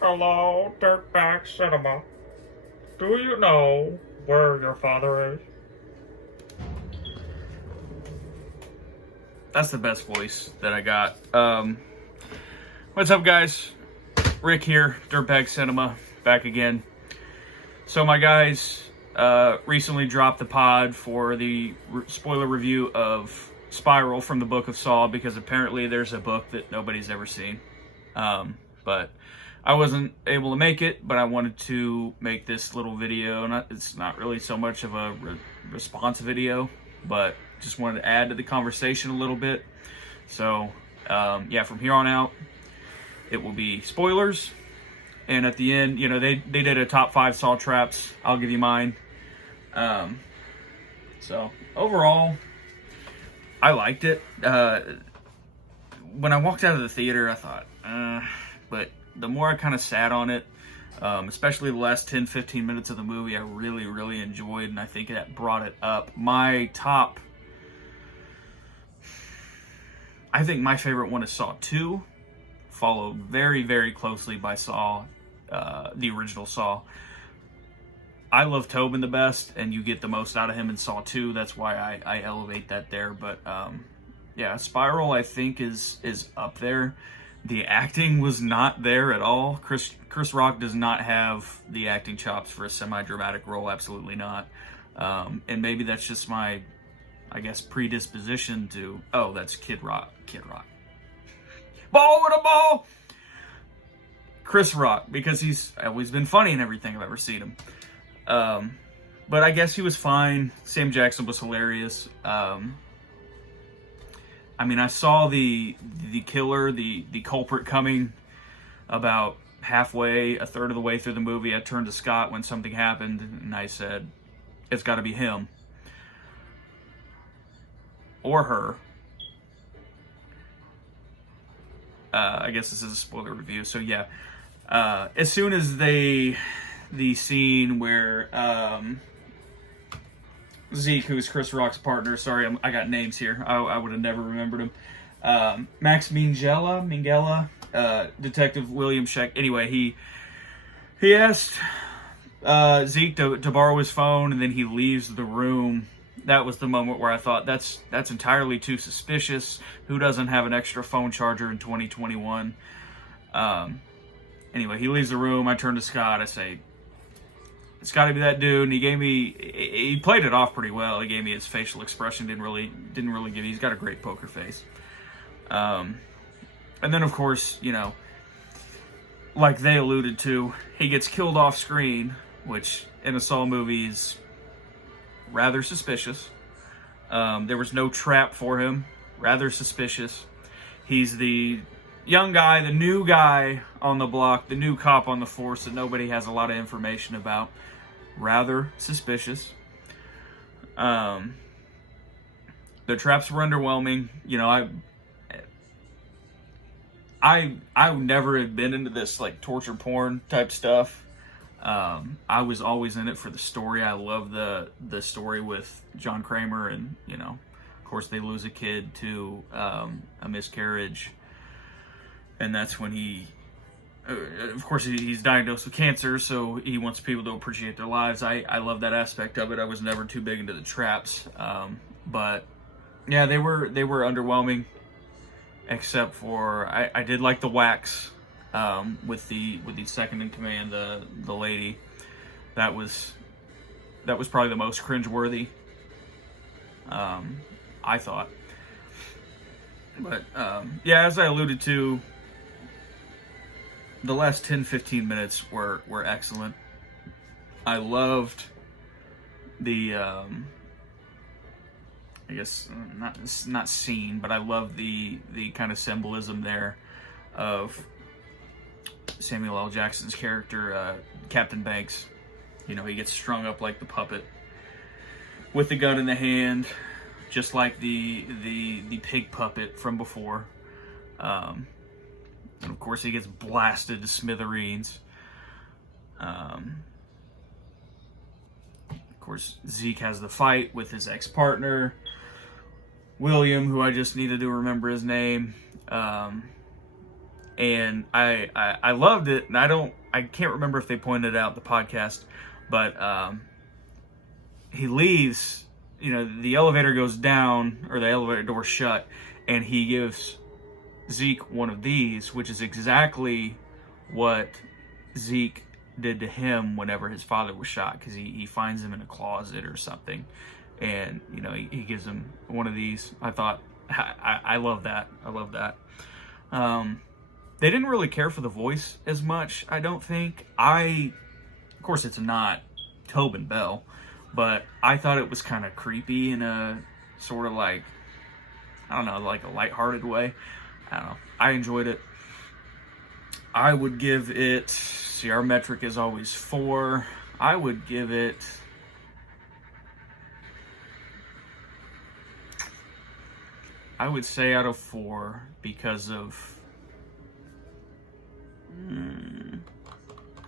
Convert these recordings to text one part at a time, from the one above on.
Hello, Dirtbag Cinema. Do you know where your father is? That's the best voice that I got. What's up, guys? Rick here, Dirtbag Cinema, back again. So my guys recently dropped the pod for the spoiler review of Spiral from the Book of Saw, because apparently there's a book that nobody's ever seen. But I wasn't able to make it, but I wanted to make this little video. It's not really so much of a response video, but just wanted to add to the conversation a little bit. So, yeah, from here on out, it will be spoilers. And at the end, you know, they did a top 5 Saw traps. I'll give you mine. So, overall, I liked it. When I walked out of the theater, I thought, but the more I kind of sat on it, especially the last 10-15 minutes of the movie, I really, really enjoyed, and I think that brought it up. I think my favorite one is Saw 2, followed very, very closely by Saw, the original Saw. I love Tobin the best, and you get the most out of him in Saw 2. That's why I elevate that there. But yeah, Spiral, I think, is up there. The acting was not there at all. Chris Rock does not have the acting chops for a semi-dramatic role. Absolutely not. And maybe that's just my, I guess, predisposition to, oh, that's Kid Rock. Ball with a ball! Chris Rock, because he's always been funny in everything I've ever seen him. But I guess he was fine. Sam Jackson was hilarious. I mean, I saw the killer, the culprit coming about halfway, a third of the way through the movie. I turned to Scott when something happened, and I said, it's got to be him. Or her. I guess this is a spoiler review, so yeah. As soon as the scene where Zeke, who's Chris Rock's partner, sorry, I got names here, I would have never remembered him. Max Minghella, Detective William Scheck. Anyway, he asked Zeke to borrow his phone, and then he leaves the room. That was the moment where I thought, that's entirely too suspicious. Who doesn't have an extra phone charger in 2021? Anyway, he leaves the room. I turn to Scott. I say, it's got to be that dude. And he played it off pretty well. He gave me his facial expression. Didn't really give. He's got a great poker face. And then, of course, you know, like they alluded to, he gets killed off screen, which in a Saw movie is rather suspicious. There was no trap for him. Rather suspicious. He's the young guy, the new guy on the block, the new cop on the force that nobody has a lot of information about. Rather suspicious. The traps were underwhelming. You know, I never had been into this like torture porn type stuff. I was always in it for the story. I love the story with John Kramer, and you know, of course they lose a kid to a miscarriage, and that's when of course he's diagnosed with cancer, so he wants people to appreciate their lives. I love that aspect of it. I was never too big into the traps, but yeah, they were underwhelming, except for I did like the wax. With the second in command, the lady, that was probably the most cringeworthy. I thought, but yeah, as I alluded to, the last 10-15 minutes were excellent. I loved the I guess not scene, but I love the kind of symbolism there of Samuel L. Jackson's character, Captain Banks. You know, he gets strung up like the puppet with the gun in the hand, just like the pig puppet from before. And of course he gets blasted to smithereens. Of course, Zeke has the fight with his ex-partner, William, who I just needed to remember his name. And I loved it, and I can't remember if they pointed it out in the podcast, but he leaves, the elevator goes down, or the elevator door shut, and he gives Zeke one of these, which is exactly what Zeke did to him whenever his father was shot, because he finds him in a closet or something, and he gives him one of these. I thought, I love that. I love that. They didn't really care for the voice as much, I don't think. Of course, it's not Tobin Bell, but I thought it was kind of creepy in a sort of like, I don't know, like a lighthearted way. I don't know. I enjoyed it. I would give it, see, our metric is always 4. I would give it, I would say out of 4 because of,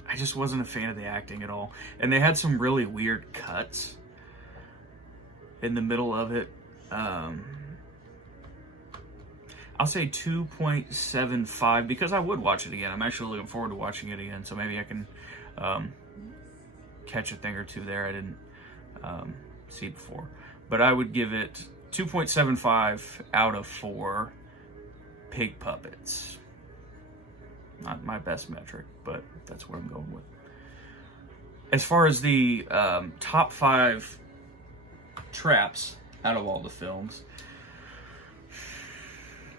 I just wasn't a fan of the acting at all. And they had some really weird cuts in the middle of it. I'll say 2.75 because I would watch it again. I'm actually looking forward to watching it again, so maybe I can catch a thing or two there I didn't see before. But I would give it 2.75 out of 4 pig puppets. Not my best metric, but that's what I'm going with. As far as the top 5 traps out of all the films,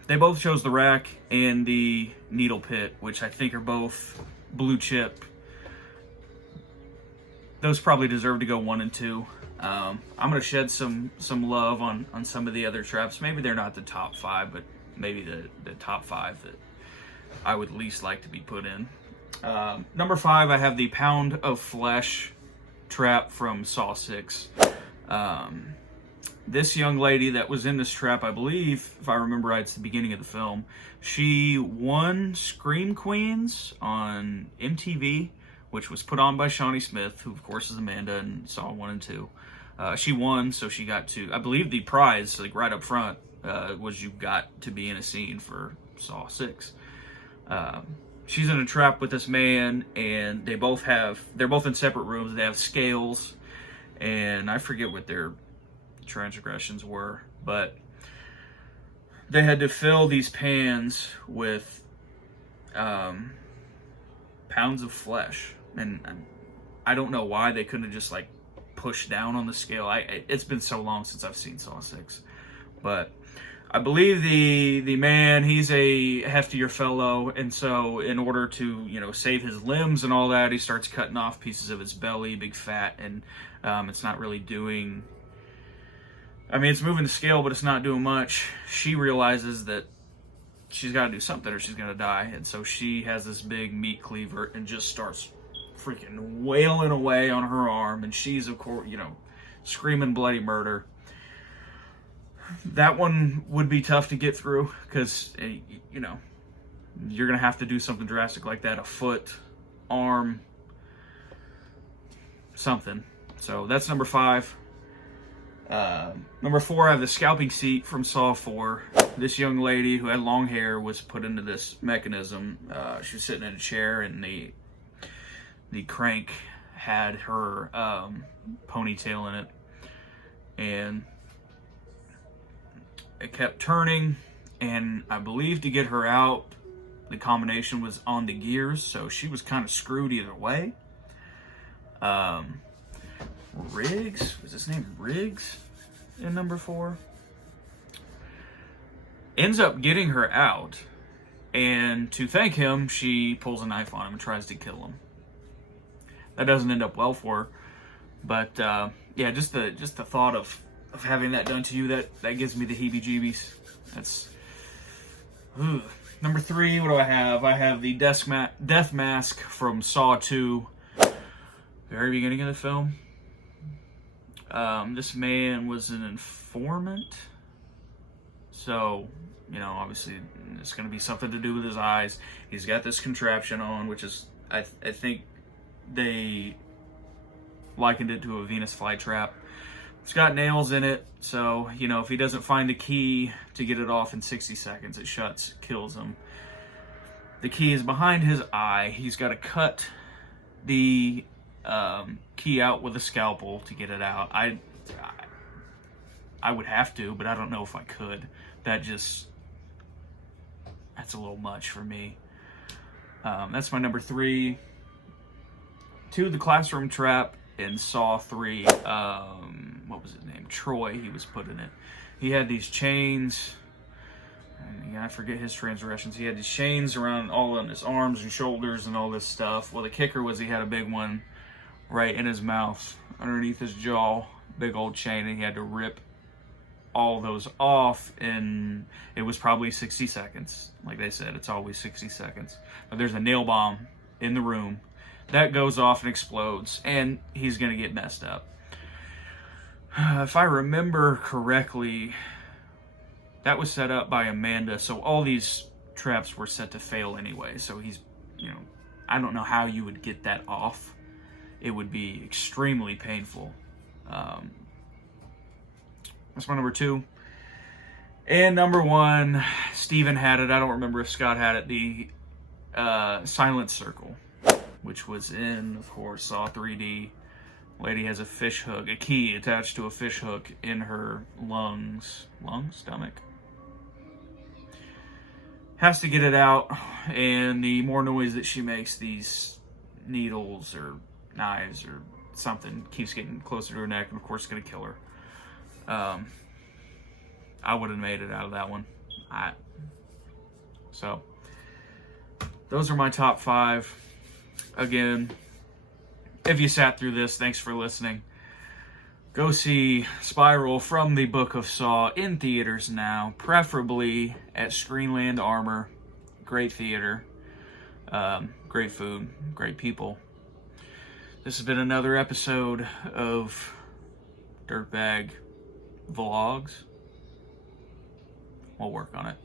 they both chose the rack and the needle pit, which I think are both blue chip. Those probably deserve to go 1 and 2. I'm going to shed some love on some of the other traps. Maybe they're not the top 5, but maybe the top 5 that I would least like to be put in. Number 5, I have the pound of flesh trap from Saw 6. This young lady that was in this trap, I believe, if I remember right, it's the beginning of the film. She won Scream Queens on MTV, which was put on by Shawnee Smith, who of course is Amanda in Saw 1 and 2. She won, so she got to, I believe the prize, like right up front, was you got to be in a scene for Saw 6. She's in a trap with this man, and they're both in separate rooms. They have scales, and I forget what their transgressions were, but they had to fill these pans with pounds of flesh, and I don't know why they couldn't have just like pushed down on the scale. It's been so long since I've seen Saw 6, but I believe the man, he's a heftier fellow, and so in order to save his limbs and all that, he starts cutting off pieces of his belly, big fat, and it's not really doing. I mean, it's moving the scale, but it's not doing much. She realizes that she's got to do something or she's going to die. And so she has this big meat cleaver and just starts freaking wailing away on her arm. And she's, of course, screaming bloody murder. That one would be tough to get through because, you're going to have to do something drastic like that. A foot, arm, something. So that's number 5. Number 4, I have the scalping seat from Saw 4. This young lady who had long hair was put into this mechanism. She was sitting in a chair, and the crank had her ponytail in it, and it kept turning. And I believe to get her out, the combination was on the gears, so she was kind of screwed either way. Riggs, was his name Riggs in number 4? Ends up getting her out, and to thank him, she pulls a knife on him and tries to kill him. That doesn't end up well for her, but yeah, just the thought of having that done to you, that gives me the heebie-jeebies. That's number 3. What do I have? I have the death mask from Saw 2, very beginning of the film. This man was an informant, so, obviously it's going to be something to do with his eyes. He's got this contraption on, which is, I think they likened it to a Venus flytrap. It's got nails in it, so, if he doesn't find the key to get it off in 60 seconds, it shuts, kills him. The key is behind his eye. He's got to cut the key out with a scalpel to get it out. I would have to, but I don't know if I could. That's a little much for me. That's my number 3. 2, the classroom trap in Saw 3. What was his name? Troy, he was put in it. He had these chains. I forget his transgressions. He had these chains around all on his arms and shoulders and all this stuff. Well, the kicker was he had a big one right in his mouth, underneath his jaw, big old chain, and he had to rip all those off, and it was probably 60 seconds. Like they said, it's always 60 seconds. But there's a nail bomb in the room. That goes off and explodes, and he's going to get messed up. If I remember correctly, that was set up by Amanda, so all these traps were set to fail anyway. So he's, I don't know how you would get that off. It would be extremely painful. That's my number 2. And number 1, Steven had it. I don't remember if Scott had it. The Silent Circle, which was in, of course, Saw 3D. Lady has a fish hook, a key attached to a fish hook in her stomach. Has to get it out, and the more noise that she makes, these needles or knives or something keeps getting closer to her neck, and of course it's going to kill her. I would have made it out of that one. So, those are my top 5. Again, if you sat through this, thanks for listening. Go see Spiral from the Book of Saw in theaters now, preferably at Screenland Armor. Great theater, great food, great people. This has been another episode of Dirtbag Vlogs. We'll work on it.